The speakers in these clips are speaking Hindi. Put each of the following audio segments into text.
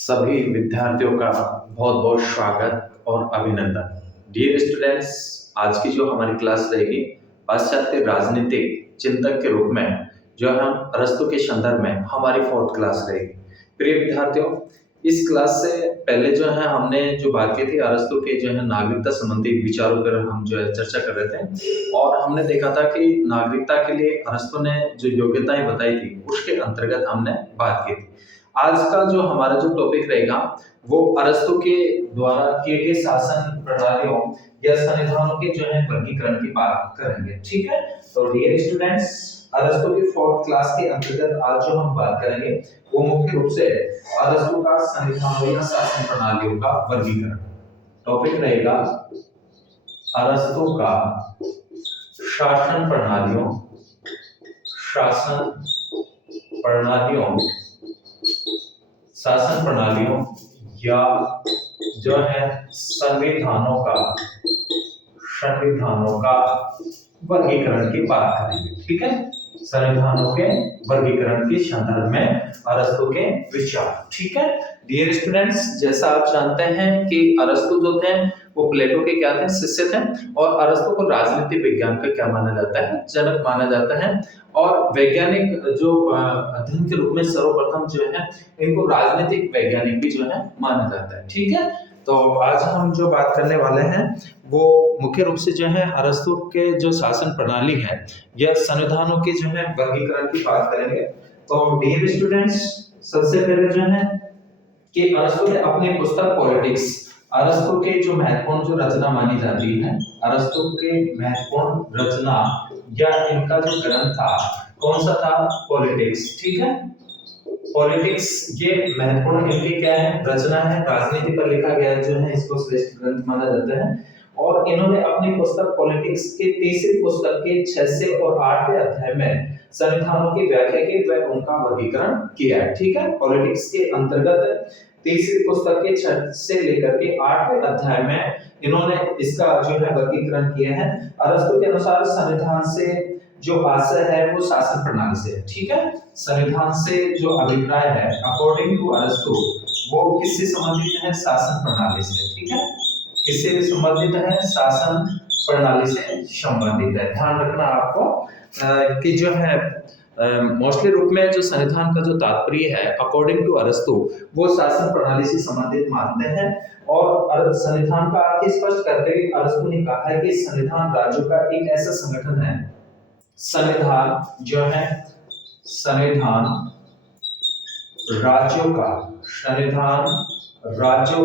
सभी विद्यार्थियों का बहुत बहुत स्वागत और अभिनंदन। डियर स्टूडेंट्स, आज की जो हमारी क्लास रहेगी पाश्चात्य राजनीतिक चिंतक के रूप में जो हम अरस्तु के संदर्भ में हमारी फोर्थ क्लास रहेगी। प्रिय विद्यार्थियों, इस क्लास से पहले जो है हमने जो बात की थी अरस्तु के जो है नागरिकता संबंधी विचारों पर हम जो है चर्चा कर रहे थे और हमने देखा था कि नागरिकता के लिए अरस्तु ने जो योग्यताएं बताई थी उसके अंतर्गत हमने बात की थी। आज का जो हमारा जो टॉपिक रहेगा वो अरस्तु के द्वारा किए गए शासन प्रणालियों या संविधानों के जो है वर्गीकरण की बात करेंगे। ठीक है, तो डियर स्टूडेंट्स, अरस्तु की फोर्थ क्लास के अंतर्गत आज जो हम बात करेंगे वो मुख्य रूप से अरस्तु का संविधानों या शासन प्रणालियों का वर्गीकरण टॉपिक रहेगा। अरस्तु का शासन प्रणालियों या जो है संविधानों का वर्गीकरण की बात करेंगे। ठीक है, संविधानों के वर्गीकरण के संदर्भ में अरस्तु के विचार। ठीक है डियर स्टूडेंट्स, जैसा आप जानते हैं कि अरस्तु जो थे वो प्लेटो के क्या थे, शिष्य थे और अरस्तु को राजनीतिक विज्ञान का क्या माना जाता है, जनक माना जाता है और वैज्ञानिक जो अध्ययन के रूप में सर्वप्रथम जो है इनको राजनीतिक वैज्ञानिक भी जो है माना जाता है। ठीक है, तो आज हम जो बात करने वाले हैं वो मुख्य रूप से जो है अरस्तु के जो शासन प्रणाली है या संविधानों के जो है वर्गीकरण की बात करेंगे। तो डियर स्टूडेंट्स, सबसे पहले जो है कि अरस्तु ने अपनी पुस्तक पॉलिटिक्स, अरस्तु के जो महत्वपूर्ण जो रचना मानी जाती है, अरस्तु के महत्वपूर्ण रचना या इनका जो ग्रंथ था कौन सा था, पॉलिटिक्स। ठीक है, पॉलिटिक्स ये महत्वपूर्ण इनकी क्या है, रचना है, राजनीति पर लिखा गया जो है इसको श्रेष्ठ ग्रंथ माना जाता है और इन्होंने अपनी पुस्तक पॉलिटिक्स के तीसरी पुस्तक के 6 और 8वें अध्याय में संविधानों की व्याख्या की व उनका वर्गीकरण किया है। ठीक है, पॉलिटिक्स के अंतर्गत तीसरी पुस्तक के 6 से लेकर के 8वें अध्याय में इन्होंने इसका जो है वर्गीकरण किया है। अरस्तु के अनुसार संविधान से जो आशय है वो शासन प्रणाली से है। ठीक है, संविधान से जो अभिप्राय है अकॉर्डिंग टू अरस्तु वो किससे संबंधित है, शासन प्रणाली से। ठीक है, किससे संबंधित है, शासन प्रणाली से संबंधित है। ध्यान रखना आपको कि जो है मोस्टली रूप में जो संविधान का जो तात्पर्य है अकॉर्डिंग टू अरस्तु वो शासन प्रणाली से संबंधित मानते हैं और संविधान का अर्थ स्पष्ट करते हुए अरस्तु ने कहा है कि संविधान राज्यों का एक ऐसा संगठन है, संविधान जो है संविधान राज्यों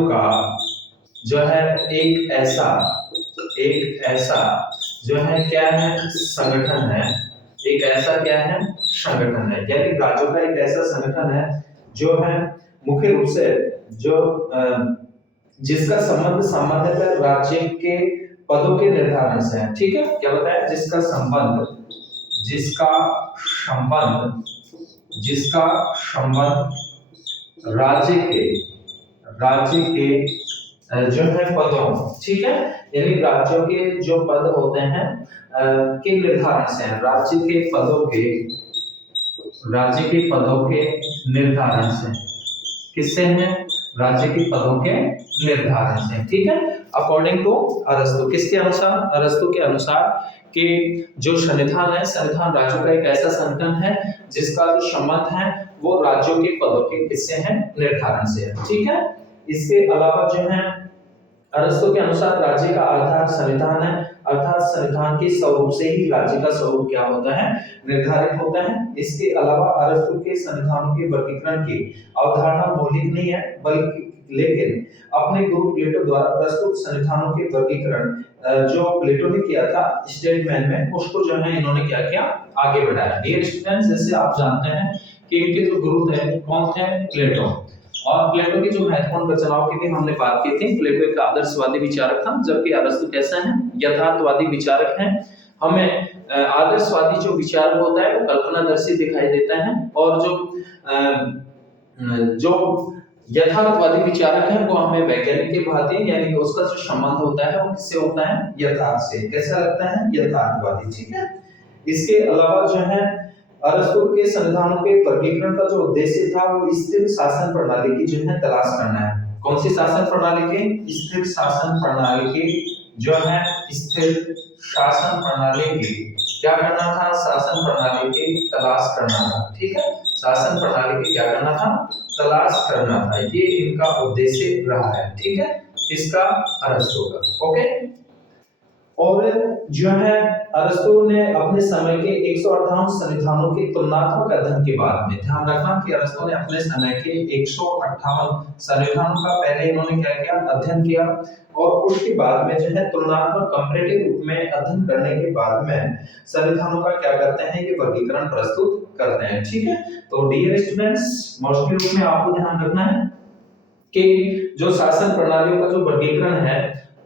का जो है एक ऐसा जो है क्या है, संगठन है, एक ऐसा क्या है, संगठन है, यानी राज्यों का एक ऐसा संगठन है जो है मुख्य रूप से जो जिसका संबंध संबंधित राज्य के पदों के निर्धारण से है। ठीक है, क्या बताया, जिसका संबंध राज्य के जो है पदों, ठीक है, यानी राज्यों के जो पद होते हैं के निर्धारण से है, राज्य के पदों के निर्धारण से, किससे है, राज्य के पदों के निर्धारण से। ठीक है, अकॉर्डिंग टू अरस्तु, किसके अनुसार, अरस्तु के अनुसार कि जो संविधान है, संविधान राज्यों का एक ऐसा संगठन है जिसका जो संबंध है वो राज्यों के पदों के किससे है, निर्धारण से है। ठीक है, इसके अलावा जो है अरस्तु के अनुसार राज्य का आधार संविधान है, अर्थात संविधान के स्वरूप से ही राज्य का स्वरूप क्या होता है, निर्धारित होता है। इसके अलावा अरस्तु के संविधानों के वर्गीकरण की अवधारणा मौलिक नहीं है, बल्कि लेकिन अपने गुरु प्लेटो द्वारा प्रस्तुत संविधानों के वर्गीकरण जो प्लेटो ने किया था स्टेटमेंट में, उसको जो है इन्होंने क्या किया, आगे बढ़ाया। डियर स्टूडेंट्स, जैसे आप जानते हैं कि इनके जो गुरु थे कौन थे, प्लेटो, और प्लेटो की जो महत्वपूर्ण रचनाओं की भी हमने बात की थी। प्लेटो एक आदर्शवादी विचारक था, जबकि अरस्तु कैसा है, यथार्थवादी विचारक है। हमें आदर्शवादी जो विचार होता है वो कल्पनादर्शी दिखाई देता है और जो यथार्थवादी विचारक है वो हमें वैज्ञानिक के भांति, यानी कि उसका जो संबंध होता है वो किससे होता है, यथार्थ से। कैसा लगता है, यथार्थवादी। ठीक है, इसके अलावा जो है अरस्तु के संविधानों के वर्गीकरण का जो उद्देश्य था वो स्थिर शासन प्रणाली की जो है तलाश करना है। कौन सी शासन प्रणाली के? स्थिर शासन प्रणाली की जो है स्थिर शासन प्रणाली की क्या करना था? शासन प्रणाली की तलाश करना था। ठीक है, शासन प्रणाली की क्या करना था? तलाश करना था। ये इनका उद्देश्य रहा है। ठीक है, इसका अरस्तु का। ओके, और जो है अरस्तु ने अपने समय के 158 संविधानों के तुलनात्मक अध्ययन के बाद में, ध्यान रखना कि अरस्तु ने अपने समय के 158 संविधानों का पहले इन्होंने क्या किया? अध्ययन किया, और उसके बाद में जो है तुलनात्मक कंपैरेटिव रूप में अध्ययन करने के बाद में संविधानों का क्या करते हैं? ये वर्गीकरण प्रस्तुत करते हैं। ठीक है, तो डियर स्टूडेंट्स, मौलिक रूप में आपको ध्यान रखना है कि जो शासन प्रणालियों का जो वर्गीकरण है,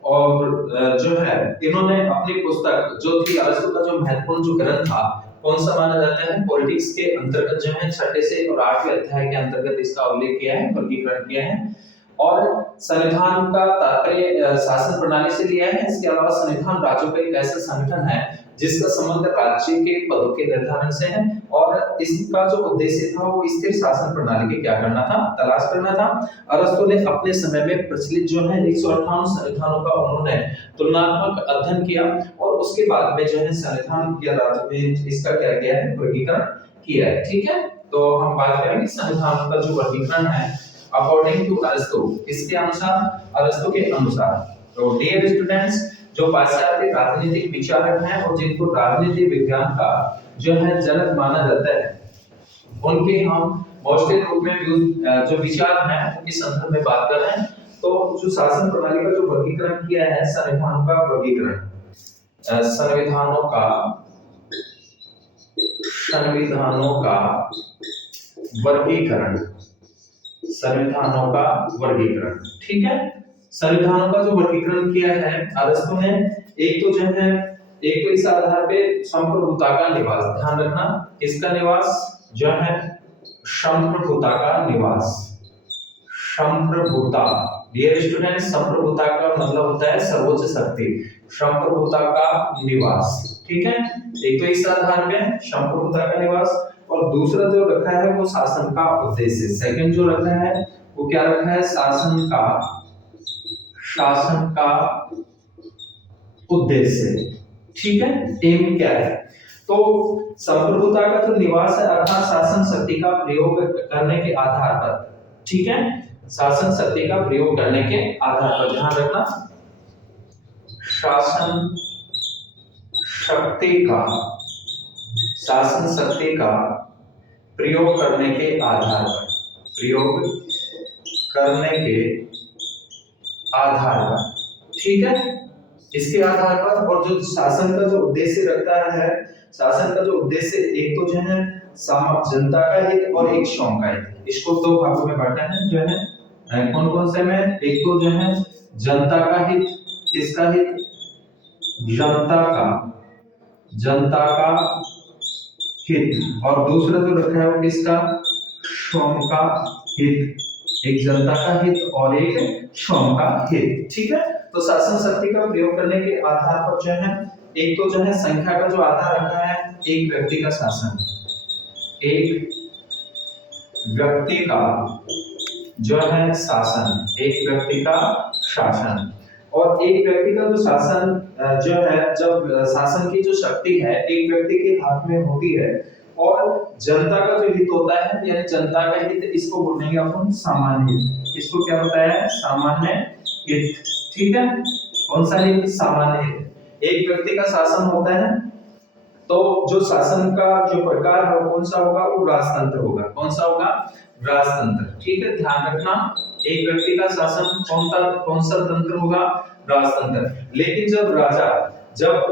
और जो है इन्होंने अपनी पुस्तक जो थी अरस्तु का जो महत्वपूर्ण जो ग्रंथ था, कौन सा माना जाता है? पॉलिटिक्स के अंतर्गत जो है 6 से और 8वें अध्याय के अंतर्गत इसका उल्लेख किया है, वर्गीकरण किया है। और संविधान का तात्पर्य शासन प्रणाली से लिया है। इसके अलावा संविधान राज्यों का एक ऐसा संगठन है जिसका संबंध राज्य के पदों के निर्धारण से है, और इसका जो उद्देश्य था वो स्थिर शासन प्रणाली के क्या करना था? तलाश करना था। अरस्तु ने अपने समय में प्रचलित जो है 158 संविधानों का उन्होंने तुलनात्मक अध्ययन किया, और उसके बाद में जो है संविधान या राज्य में इसका क्या किया है? वर्गीकरण किया है। ठीक है, तो हम बात करेंगे संविधान का जो वर्गीकरण है अकॉर्डिंग टू अरस्तु, इसके अनुसार, अरस्तु के अनुसार। तो डियर स्टूडेंट्स, जो पाश्चात्य राजनीतिक विचारक हैं और जिनको राजनीति विज्ञान का जो है जनक माना जाता है, उनके हम मौलिक रूप में जो विचार हैं उनके संदर्भ में बात कर रहे हैं। तो जो शासन प्रणाली का जो वर्गीकरण किया है, संविधानों का वर्गीकरण, संविधानों का वर्गीकरण, संविधानों का वर्गीकरण। ठीक है, संविधानों का जो वर्गीकरण किया है अरस्तु ने, एक तो जो है, एक तो इस आधार पे संप्रभुता का निवास, ध्यान रखना, इसका निवास जो है संप्रभुता का निवास, संप्रभुता। डियर स्टूडेंट, संप्रभुता का मतलब होता है सर्वोच्च शक्ति, संप्रभुता का निवास। ठीक है, एक तो इस आधार पे संप्रभुता का निवास, और दूसरा जो रखा है वो शासन का उद्देश्य। सेकंड जो रखा है वो क्या रखा है? शासन का उद्देश्य। ठीक है, एम क्या है? तो संप्रभुता का जो निवास है अर्थात शासन शक्ति का प्रयोग करने के आधार पर। ठीक है, शासन शक्ति का प्रयोग करने के आधार पर, ध्यान रखना, शासन शक्ति का प्रयोग करने के आधार पर, ठीक है, इसके आधार पर। और जो शासन का जो उद्देश्य रखता है, शासन का जो उद्देश्य एक तो जो है जनता का हित और एक श्रम का हित, इसको दो भागों में बांटा है जो है, कौन कौन से में? एक तो जो है जनता का हित, किसका हित? जनता का हित, और दूसरा जो रखा है वो किसका? श्रम का हित, एक जनता का हित और एक श्रम का हित। ठीक है, तो शासन शक्ति का प्रयोग करने के आधार पर जो है, एक तो जो है संख्या का जो आधार रखा है, एक व्यक्ति का शासन, एक व्यक्ति का जो है शासन, एक व्यक्ति का शासन, और एक व्यक्ति का जो शासन जो है, जब शासन की जो शक्ति है एक व्यक्ति के हाथ में होती है, और जनता का जो हित होता है, यानी जनता का हित, इसको बोलेंगे अपन सामान्य हित। इसको क्या होता है? सामान्य हित। ठीक है, कौन सा हित? सामान्य हित। एक व्यक्ति का शासन होता है, तो जो शासन का जो प्रकार है कौन सा होगा? वो राजतंत्र होगा। कौन सा होगा? राजतंत्र। ठीक है, ध्यान रखना, एक व्यक्ति का शासन कौन सा तंत्र होगा? राजतंत्र। लेकिन जब राजा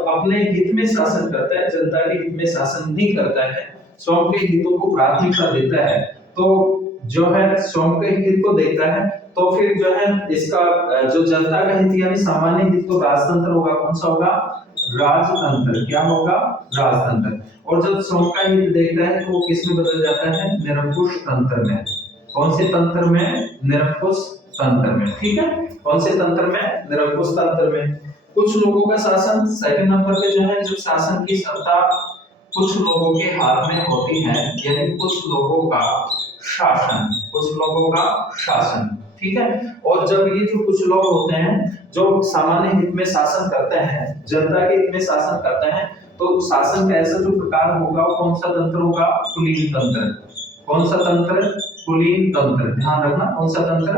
अपने हित में शासन करता है, जनता के हित में शासन नहीं करता है, स्वयं के हितों को प्राथमिकता देता है, तो जो है स्वयं के हित को देखता है, तो फिर जो है इसका जो जनता का हित यानी सामान्य हित तो राजतंत्र होगा। कौन सा होगा? राजतंत्र। क्या होगा? राजतंत्र। और जब स्वयं का हित देखता है तो वो किस में बदल जाता है? निरंकुश तंत्र में। कौन से तंत्र में? निरंकुश तंत्र में। ठीक है, कौन से तंत्र में? निरंकुश तंत्र में। कुछ लोगों का शासन, सेकंड नंबर पे जो है, जो शासन की सत्ता कुछ लोगों के हाथ में होती है, यानी कुछ लोगों का शासन, कुछ लोगों का शासन, ठीक है। और जब ये जो कुछ लोग होते हैं जो सामान्य हित में शासन करते हैं, जनता के हित में शासन करते हैं, तो शासन का ऐसा जो प्रकार होगा वो कौन सा तंत्र होगा? कुलीन तंत्र। कौन सा तंत्र? कुलीन तंत्र। ध्यान रखना, कौन सा तंत्र?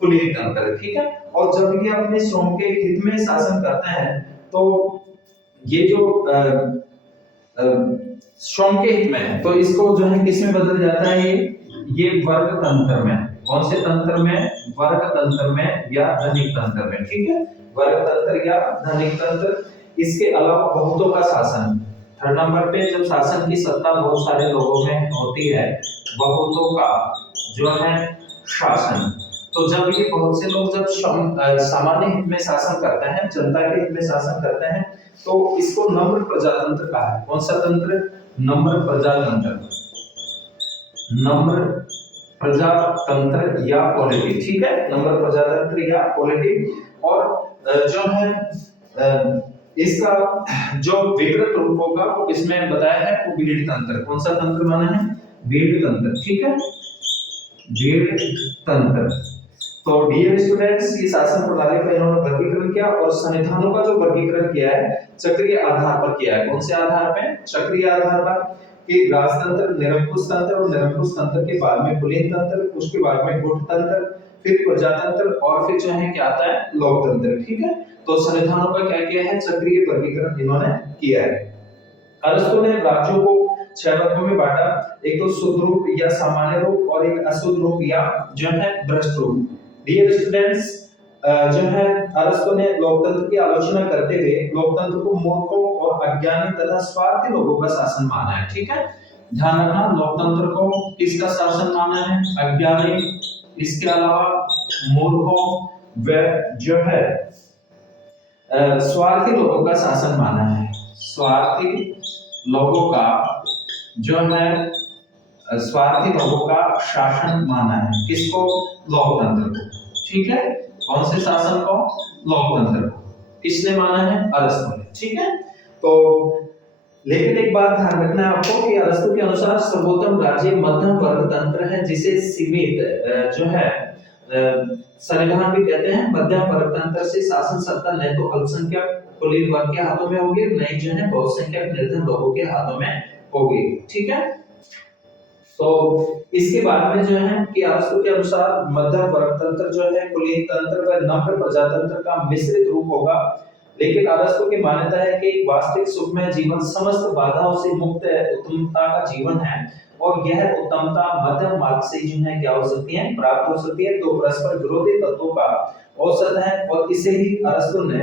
कुलीन तंत्र, ठीक है। और जब ये अपने स्वयं के हित में शासन करते हैं तो ये जो स्वयं के हित में है तो इसको जो है किस में बदल जाता है? ये वर्ग तंत्र में। कौन से तंत्र में? वर्ग तंत्र में या धनिक तंत्र में, ठीक है। वर्ग तंत्र या धनिक तंत्र। इसके अलावा बहुतों का शासन, थर्ड नंबर पे जब शासन की सत्ता बहुत सारे लोगों में होती है, बहुतों का जो है शासन। तो जब ये बहुत से लोग जब सामान्य हित में शासन करते हैं, जनता के हित में शासन करते हैं, तो इसको नम्र प्रजातंत्र कहा है। कौन सा तंत्र? नम्र प्रजातंत्र। नम्र प्रजातंत्र या पॉलिटी, ठीक है। नम्र प्रजातंत्र या पॉलिटी। और जो है इसका जो विकृत रूप होगा वो इसमें बताया है, वो बीड़ तंत्र। कौन सा तंत्र माना है? बीड़ तंत्र, ठीक है। बीड़ तंत्र। तो डियर स्टूडेंट्स, ये शासन प्रणाली का इन्होंने वर्गीकरण किया और संविधानों का जो वर्गीकरण किया है चक्रीय आधार पर किया है। कौन से आधार पे? चक्रीय आधार पर। कि राजतंत्र, निरंकुश तंत्र और निरंकुश तंत्र के बाद में कुलीन तंत्र, उसके बाद में गुट तंत्र, फिर प्रजातंत्र और फिर जो है क्या आता है? लोकतंत्र, ठीक है। तो संविधानों का क्या किया है? चक्रीय वर्गीकरण इन्होंने किया है। अरस्तु ने राज्यों को 6 वर्गों में बांटा, एक तो शुद्ध रूप या सामान्य रूप और एक अशुद्ध रूप या जो है भ्रष्ट रूप। डियर स्टूडेंट्स, जो है अरस्तु ने लोकतंत्र की आलोचना करते हुए लोकतंत्र को मूर्खों और अज्ञानी तथा स्वार्थी लोगों का शासन माना है, ठीक है। ध्यान रखना, लोकतंत्र को किसका शासन माना है? अज्ञानी, इसके अलावा मूर्खों व जो है स्वार्थी लोगों का शासन माना है। स्वार्थी लोगों का जो है स्वार्थी लोगों का शासन माना है। किसको? लोकतंत्र को, ठीक है। कौन से शासन को? लोकतंत्र को। किसने माना है? अरस्तु ने, ठीक है। तो लेकिन एक बात ध्यान रखना है आपको कि अरस्तु के अनुसार सर्वोत्तम राज्य मध्यम वर्ग तंत्र है, जिसे सीमित जो है संविधान भी कहते हैं। मध्यम वर्ग तंत्र से शासन सत्ता न तो अल्पसंख्यक कुलीन वर्ग के हाथों में होगी, न ही जो है बहुसंख्यक निर्धन लोगों के हाथों में होगी, ठीक है। तो इसके बाद में जो है कि अरस्तु के अनुसार मध्यम वर्ग तंत्र जो है कुलीन तंत्र व नम्र प्रजातंत्र का मिश्रित रूप होगा। लेकिन अरस्तु की मान्यता है कि वास्तविक सुखमय जीवन समस्त बाधाओं से मुक्त उत्तमता का जीवन है और यह उत्तमता मध्यम मार्ग से जो है क्या हो सकती है? प्राप्त हो सकती है। तो परस्पर विरोधी तत्वों का औसत है और इसे ही अरस्तु ने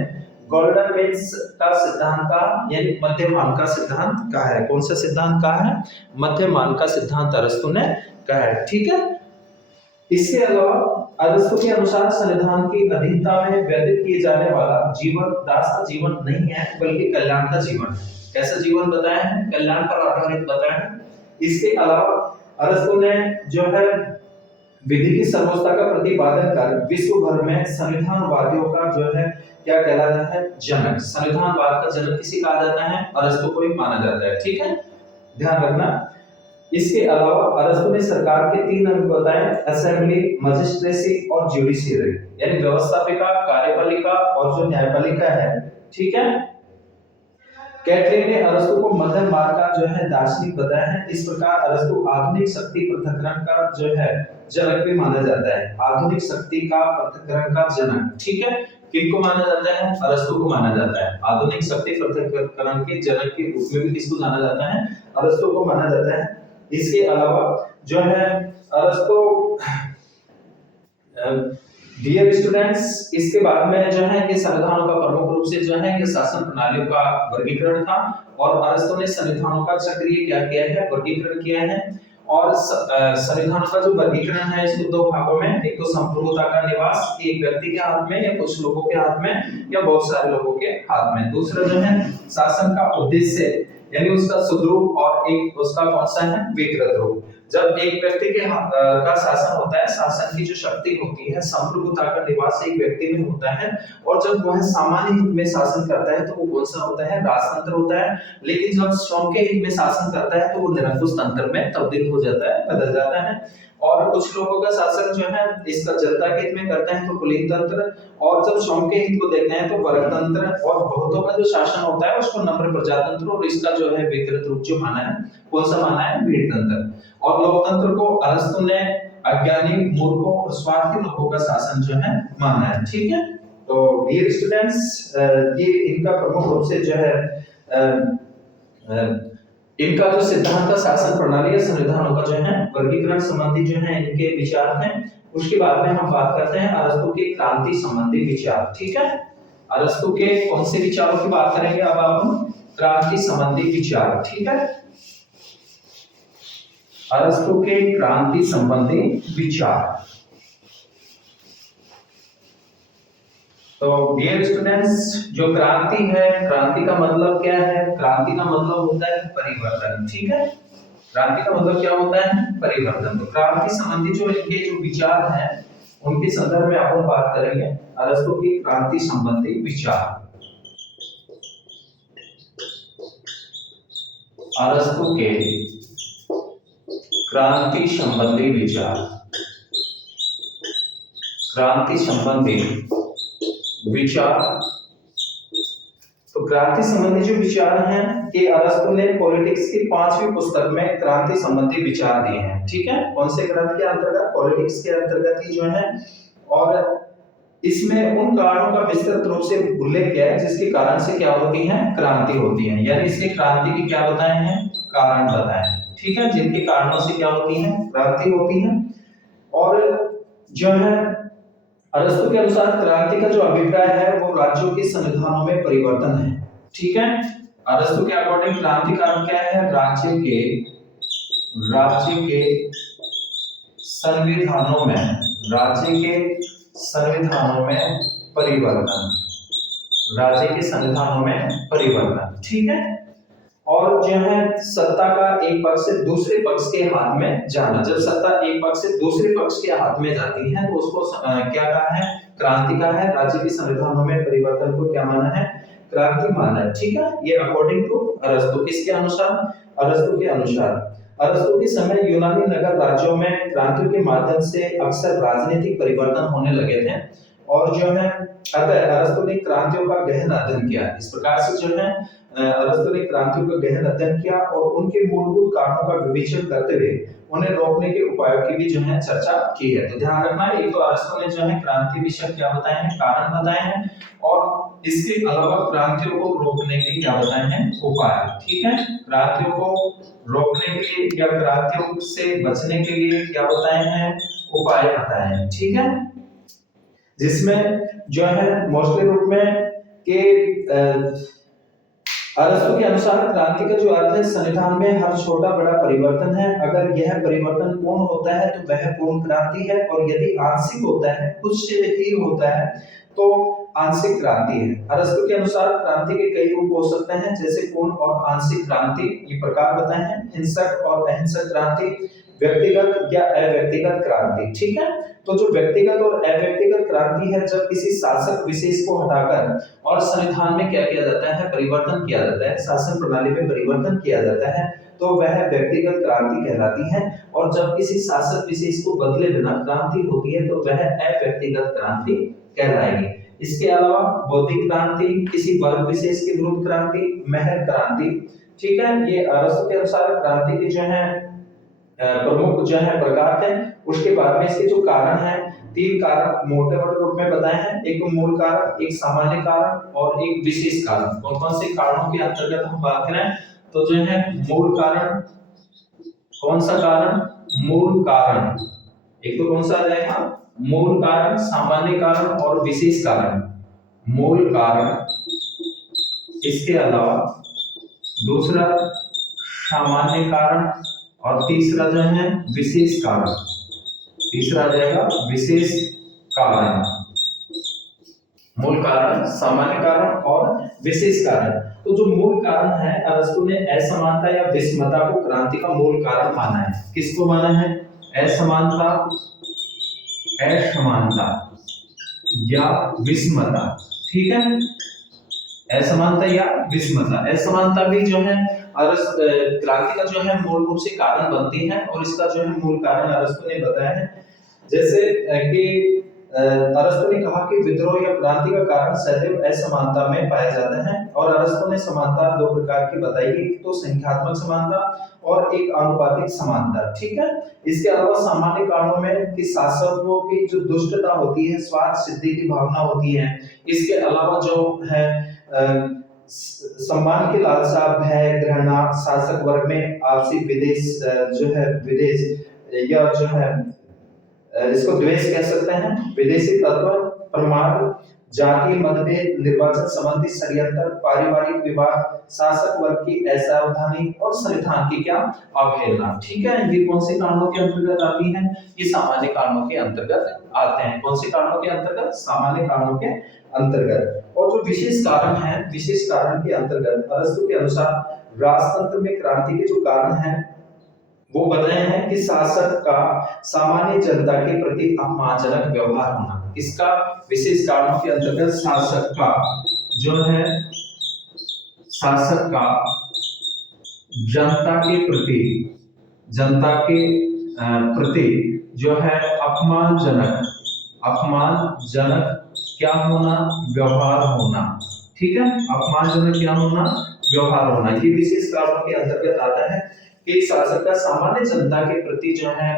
गोल्डन मीन्स का सिद्धांत का, यानी मध्य मान का सिद्धांत कहा है। कौन सा सिद्धांत कहा है? मध्य मान का सिद्धांत अरस्तु ने कहा है, ठीक है। इसके अलावा अरस्तु के अनुसार संविधान की अधीनता में व्यतीत किए जाने वाला जीवन दास का जीवन नहीं है, बल्कि कल्याण का जीवन। कैसा जीवन बताया है? कल्याण पर आधारित बताया है। इसके अलावा अरस्तु ने जो है विधि की सर्वोच्चता का प्रतिपादन कर विश्व भर में संविधानवादियों का जो है क्या कहलाता है? जनक। संविधानवाद का जनक किसी कहा जाता है? अरस्तु को ही माना जाता है, ठीक है। ध्यान रखना। इसके अलावा अरस्तु ने सरकार के 3 अंग बताए: असेंबली, मजिस्ट्रेसी और जुडिशियरी, यानी व्यवस्थापिका, कार्यपालिका और जो न्यायपालिका है, ठीक है। कैटलिन ने अरस्तु को मध्यम मार्ग का जो है दार्शनिक बताया है। इस प्रकार अरस्तु आधुनिक शक्ति पृथक्करण का जो है जनक भी माना जाता है। आधुनिक शक्ति का पृथक्करण का जनक, ठीक है। किनको माना जाता है? अरस्तु को माना जाता है। आधुनिक शक्ति पृथक्करण के जनक के रूप में भी किसको जाना जाता है? अरस्तु को माना जाता है। इसके अलावा जो है अरस्तु डियर स्टूडेंट्स, इसके बाद में जो है ये संविधानों का प्रमुख रूप से जो है ये शासन प्रणालियों का वर्गीकरण था और अरस्तु ने संविधानों का चक्रीय क्या किया है? वर्गीकरण किया है। और संविधानों का जो वर्गीकरण है इसको 2 भागों में, एक तो संप्रभुता का निवास, एक व्यक्ति के हाथ में या कुछ लोगों के हाथ में या बहुत सारे लोगों के हाथ में। दूसरा जो है शासन का उद्देश्य, यानी उसका सुदृढ़, और एक उसका कौन सा है? विकृत रूप। जब एक व्यक्ति के का शासन होता होता है, शासन की जो शक्ति होती है संप्रभुता का निवास एक व्यक्ति में होता है, और जब वह सामान्य हित में शासन करता है तो वो कौन सा होता है, राजतंत्र होता है। लेकिन जब स्वयं के हित में शासन करता है तो वो निरंकुश तंत्र में तब्दील हो जाता है, बदल जाता है। और कुछ लोगों का शासन जो है इसका जनता के हित में करते हैं तो कुलीन तंत्र, और जब स्वयं के हित को देखते हैं तो वर्गतंत्र, और बहुतों का जो शासन होता है उसको नम्र प्रजातंत्र, और इसका जो है विकृत रूप जो माना है, कौन सा माना है, भीड़तंत्र। और लोकतंत्र को अरस्तु ने अज्ञानी, मूर्खों और स्वार्थी लोगों का शासन जो है माना है। ठीक है, तो डियर स्टूडेंट्स, ये इनका प्रमुख रूप से जो है इनका जो सिद्धांत का शासन प्रणाली या संविधानों का जो है वर्गीकरण संबंधी जो है इनके विचार हैं। उसके बाद में हम बात करते हैं अरस्तु के क्रांति संबंधी विचार। ठीक है, अरस्तु के कौन से विचारों की बात करेंगे अब हम, क्रांति संबंधी विचार। ठीक है, अरस्तु के क्रांति संबंधी विचार। तो डियर स्टूडेंट्स, जो क्रांति है, क्रांति का मतलब क्या है, क्रांति का मतलब होता है परिवर्तन। ठीक है, क्रांति का मतलब क्या होता है, परिवर्तन। तो क्रांति संबंधी जो इनके जो विचार हैं उनके संदर्भ में अपन बात करेंगे अरस्तु की क्रांति संबंधी विचार। अरस्तु के क्रांति संबंधी विचार, क्रांति संबंधी विचार। तो क्रांति संबंधी जो विचार हैं कि अरस्तु ने पॉलिटिक्स की 5वीं पुस्तक में क्रांति संबंधी विचार दिए हैं। ठीक है, कौन से ग्रंथ के अंतर्गत, पॉलिटिक्स के अंतर्गत ही जो है, और इसमें उन कारणों का विस्तृत रूप से उल्लेख किया है जिसके कारण से क्या होती है, क्रांति होती है। यानी इसके क्रांति के क्या बताए हैं, कारण बताए हैं। ठीक है, जिनके कारणों से क्या होती है, क्रांति होती है। और जो है अरस्तु के अनुसार क्रांति का जो अभिप्राय है वो राज्यों के संविधानों में परिवर्तन है। ठीक है, अरस्तु के अकॉर्डिंग क्रांति का अर्थ क्या है, राज्य के संविधानों में, राज्य के संविधानों में परिवर्तन, राज्य के संविधानों में परिवर्तन। ठीक है, और जो है सत्ता का एक पक्ष से दूसरे पक्ष के हाथ में जाना। जब सत्ता एक पक्ष से दूसरे पक्ष के हाथ में जाती है तो उसको क्या कहा है, क्रांति का है। राज्य के संविधानों में परिवर्तन को क्या माना है, क्रांति माना है। ठीक है, ये अकॉर्डिंग टू अरस्तु। किसके अनुसार, अरस्तु के अनुसार। अरस्तु के समय यूनानी नगर राज्यों में क्रांतियों के माध्यम से अक्सर राजनीतिक परिवर्तन होने लगे थे, और जो है अतः अरस्तु ने क्रांतियों का गहन अध्ययन किया। इस प्रकार से जो है अरस्तु ने क्रांतियों का गहन अध्ययन किया और उनके मूलभूत कारणों का विवेचन करते हुए उन्हें रोकने के उपायों की भी जो है चर्चा की है। तो ध्यान रखना, एक तो अरस्तु ने जो है क्रांति विषय क्या बताए हैं, कारण बताए हैं, और इसके अलावा क्रांतियों को रोकने के क्या बताए हैं, उपाय। ठीक है, क्रांतियों को रोकने के लिए या क्रांतियों से बचने के लिए क्या बताए हैं, उपाय बताए हैं। ठीक है, जिसमें जो है मोस्टली रूप में के अरस्तु के अनुसार क्रांति का जो अर्थ है, संविधान में हर छोटा बड़ा परिवर्तन है। अगर यह परिवर्तन पूर्ण होता है तो वह पूर्ण क्रांति है, और यदि आंशिक होता है, कुछ से ही होता है, तो आंशिक क्रांति है। अरस्तु के अनुसार क्रांति के कई रूप हो सकते हैं, जैसे पूर्ण और आंशिक क्रांति। ये प्रकार बताए हैं, हिंसक और अहिंसक क्रांति, व्यक्तिगत या अव्यक्तिगत क्रांति। ठीक है, तो जो व्यक्तिगत और अव्यक्तिगत क्रांति है, जब किसी शासक विशेष को हटाकर और संविधान में क्या किया जाता है, परिवर्तन किया जाता है, शासन प्रणाली में परिवर्तन किया जाता है, तो वह व्यक्तिगत क्रांति कहलाती है। और जब किसी शासक विशेष को बदले बिना क्रांति होती है तो वह अव्यक्तिगत क्रांति कहलाएगी। इसके अलावा बौद्धिक क्रांति, किसी वर्ग विशेष के विरुद्ध क्रांति, महर क्रांति। ठीक है, ये अरस्तु के अनुसार क्रांति के जो है प्रमुख जो है प्रकार थे। उसके बाद में इसके जो कारण है, 3 कारण मोटे मोटे रूप में बताए हैं, एक मूल कारण, एक सामान्य कारण और एक विशेष कारण। कौन कौन से कारणों के अंतर्गत हम बात करें तो जो है मूल कारण, कौन सा कारण, मूल कारण, एक तो कौन सा आ जाएगा, मूल कारण, सामान्य कारण और विशेष कारण। मूल कारण, इसके अलावा दूसरा सामान्य कारण, और तीसरा जो है विशेष कारण। तीसरा आ जाएगा विशेष कारण। मूल कारण, सामान्य कारण और विशेष कारण। तो जो मूल कारण है, अरस्तु ने असमानता या विषमता को क्रांति का मूल कारण माना है। किसको माना है, असमानता असमानता या विषमता, ठीक है, असमानता या विषमता। असमानता भी जो है क्रांति का जो है मूल रूप से कारण बनती है, और इसका जो है मूल कारण अरस्तु ने बताया है। जैसे कि अरस्तु ने कहा कि विद्रोह या क्रांति का कारण सदैव असमानता में पाया जाता है, और अरस्तु ने समानता दो प्रकार की बताई, एक तो संख्यात्मक समानता और एक आनुपातिक समानता, ठीक है। इसके अलावा सामान्य कारणों में कि शासकों की जो दुष्टता होती है, स्वार्थ सिद्धि की भावना होती है, इसके अलावा जो है सम्मान की लालसा, भय, घृणा, शासक वर्ग में आपसी विदेश जो है विदेश या जो है इसको द्वेष कह सकते हैं, विदेशी तत्व, प्रमाद, जातीय मतभेद, निर्वाचन संबंधी षड्यंत्र, पारिवारिक विवाद, शासक वर्ग की असावधानी और संविधान की क्या अवहेलना, ठीक है। ये कौन से कारणों के अंतर्गत आती है? ये सामान्य कारणों के अंतर्गत आते हैं। कौन से कारणों के अंतर्गत? सामान्य कारणों के अंतर्गत। और जो विशेष कारण है, विशेष कारण के अंतर्गत अरस्तु के अनुसार राजतंत्र में क्रांति के जो कारण है वो बताए हैं कि शासक का सामान्य जनता के प्रति अपमानजनक व्यवहार होना। इसका विशेष कारणों के अंतर्गत शासक का जो है, शासक का जनता के प्रति जो है अपमानजनक क्या होना? व्यवहार होना, ठीक है। अपमानजनक क्या होना? व्यवहार होना। ये विशेष कारणों के अंतर्गत आता है कि शासक का सामान्य जनता के प्रति जो है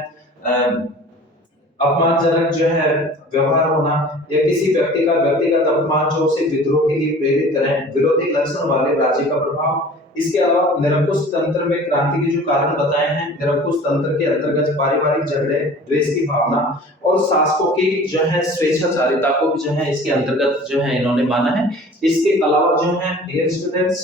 अपमानजनक जो है व्यवहार होना, या किसी व्यक्ति का व्यक्तिगत अपमान जो उसे विद्रोह के लिए प्रेरित करे, विरोधी लक्षण वाले राज्य का प्रभाव। इसके अलावा निरंकुश तंत्र में क्रांति के जो कारण बताए हैं, निरंकुश तंत्र के अंतर्गत पारिवारिक झगड़े, द्वेष की भावना और शासकों की जो है स्वेच्छाचारिता को भी जो है इसके अंतर्गत जो है इन्होंने माना है। इसके अलावा जो है डियर स्टूडेंट्स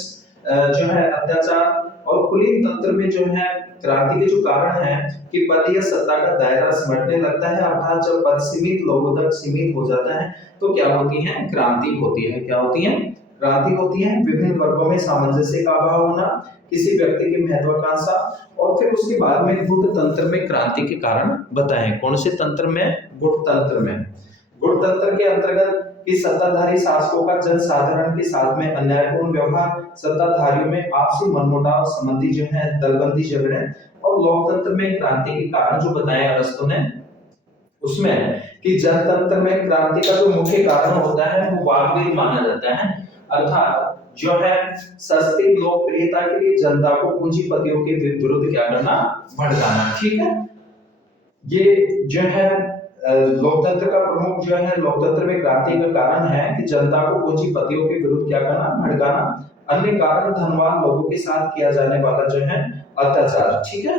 जो है अत्याचार और कुलीन तंत्र में जो है क्रांति के जो कारण है कि पद या सत्ता का दायरा सिमटने लगता है, अर्थात जब पद सीमित लोगों तक सीमित हो जाता है तो क्या होती है? क्रांति होती है। क्या होती है? क्रांति होती है। विभिन्न वर्गों में सामंजस्य का अभाव होना, किसी व्यक्ति की महत्वाकांक्षा, और फिर उसके बाद में गुट तंत्र में क्रांति के कारण बताएं। कौन से तंत्र में? गुट तंत्र में। गुट तंत्र के अंतर्गत कि सत्ताधारी शासकों का जनसाधारण के साथ में अन्यायपूर्ण व्यवहार, सत्ताधारियों में आपसी मनमुटाव संबंधी जो है दलबंदी झगड़े, और लोकतंत्र में क्रांति के कारण जो बताया अरस्तु ने उसमें कि जनतंत्र में क्रांति का जो मुख्य कारण होता है वो वाग्वेग माना जाता है, अर्थात जो है सस्ती लोकप्रियता के लिए जनता को पूंजीपतियों के विरुद्ध क्या करना? भड़काना, ठीक है। ये जो है लोकतंत्र का प्रमुख जो है, लोकतंत्र में क्रांति का कारण है कि जनता को पूंजीपतियों के विरुद्ध क्या करना? भड़काना। अन्य कारण धनवान लोगों के साथ किया जाने वाला जो है अत्याचार, ठीक है।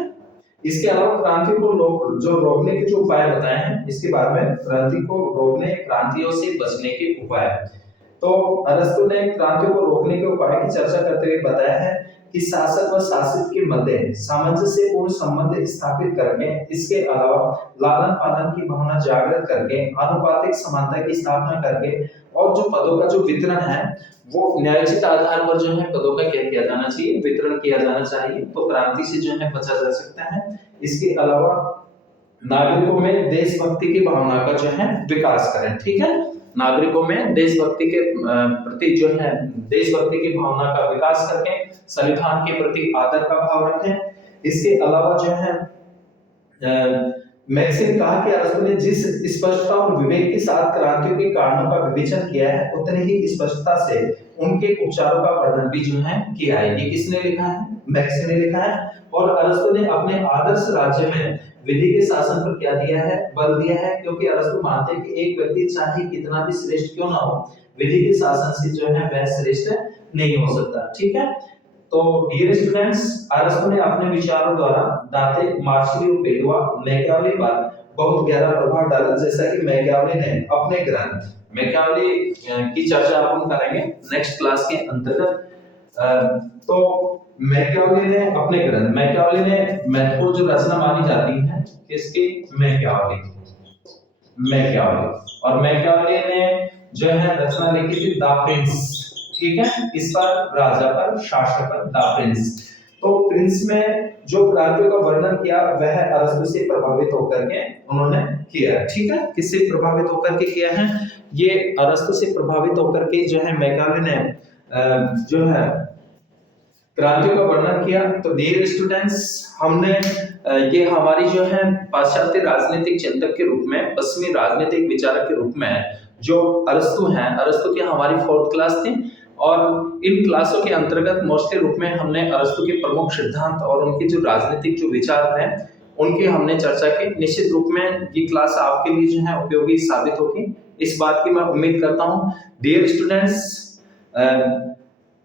इसके अलावा क्रांति को जो रोकने के जो उपाय बताए हैं, इसके बारे में क्रांति को रोकने, क्रांतियों से बचने के उपाय। तो अरस्तु ने क्रांति को रोकने के उपाय की चर्चा करते हुए बताया है कि शासक व शासित के मध्य सामंजस्यपूर्ण संबंध स्थापित करके, इसके अलावा लालन पालन की भावना जागृत करके, आनुपातिक समानता की स्थापना करके, और जो पदों का जो वितरण है वो न्यायोचित आधार पर जो है पदों का क्या किया जाना चाहिए? वितरण किया जाना चाहिए। तो क्रांति से जो है बचा जा सकता है। इसके अलावा नागरिकों में देशभक्ति की भावना का जो है विकास करें, ठीक है। नागरिकों में देशभक्ति के प्रति जो है देशभक्ति की भावना का विकास करके संविधान के प्रति आदर का भाव रखें। इसके अलावा जो है मैक्सिम कहा कि अरस्तु ने जिस स्पष्टता और विवेक के साथ क्रांतियों के कारणों का विवेचन किया है, उतनी ही स्पष्टता से उनके उपचारों का वर्णन भी जो है किया है। ये किसने लिखा है? मैक्सिम ने लिखा है। और अरस्तु ने अपने आदर्श राज्य में विधि के शासन पर क्या दिया है? बल दिया है, क्योंकि अरस्तु मानते हैं कि एक व्यक्ति चाहे कितना भी श्रेष्ठ क्यों ना हो, विधि के शासन से जो है वह श्रेष्ठ नहीं हो सकता, ठीक है। तो डियर स्टूडेंट्स, अरस्तु ने अपने विचारों द्वारा दांते, मार्क्सवादी और पेडुआ, मैकियावेली पर बहुत गहरा प्रभाव डाला, जैसा कि मैकियावेली ने अपने ग्रंथ, मैकियावेली की चर्चा अपन करेंगे नेक्स्ट क्लास के अंतर्गत। तो मैकियावेली ने अपने ग्रंथ, मैकियावेली ने महत्वपूर्ण जो रचना मानी जाती है किसकी? मैकियावेली। और मैकियावेली ने जो है रचना लिखी थी द प्रिंस, ठीक है। इस पर राजा पर, शासक पर, द प्रिंस। तो प्रिंस में जो क्रांतियों का वर्णन किया वह अरस्तु से प्रभावित होकर के उन्होंने किया है। ठीक है, किससे प्रभावित होकर के किया है? ये अरस्तु से प्रभावित होकर के जो है मैकाले ने जो है क्रांतियों का वर्णन किया। तो डियर स्टूडेंट्स, हमने ये हमारी जो है पाश्चात्य राजनीतिक चिंतक के रूप में, पश्चिमी राजनीतिक विचारक के रूप में जो अरस्तु हैं, अरस्तु की हमारी 4th क्लास थी और इन क्लासों के अंतर्गत मोस्टली रूप में हमने अरस्तु के प्रमुख सिद्धांत और उनके जो राजनीतिक जो विचार थे उनकी हमने चर्चा की। निश्चित रूप में ये क्लास आपके लिए जो है उपयोगी साबित होगी, इस बात की मैं उम्मीद करता हूँ। डियर स्टूडेंट्स,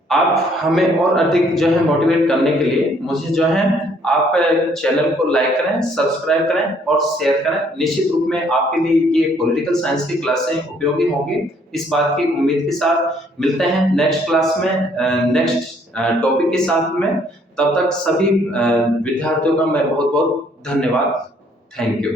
आप हमें और अधिक जो है मोटिवेट करने के लिए मुझे जो है आप चैनल को लाइक करें, सब्सक्राइब करें और शेयर करें। निश्चित रूप में आपके लिए ये पॉलिटिकल साइंस की क्लासें उपयोगी होंगी, इस बात की उम्मीद के साथ मिलते हैं नेक्स्ट क्लास में नेक्स्ट टॉपिक के साथ में। तब तक सभी विद्यार्थियों का मैं बहुत बहुत धन्यवाद। Thank you.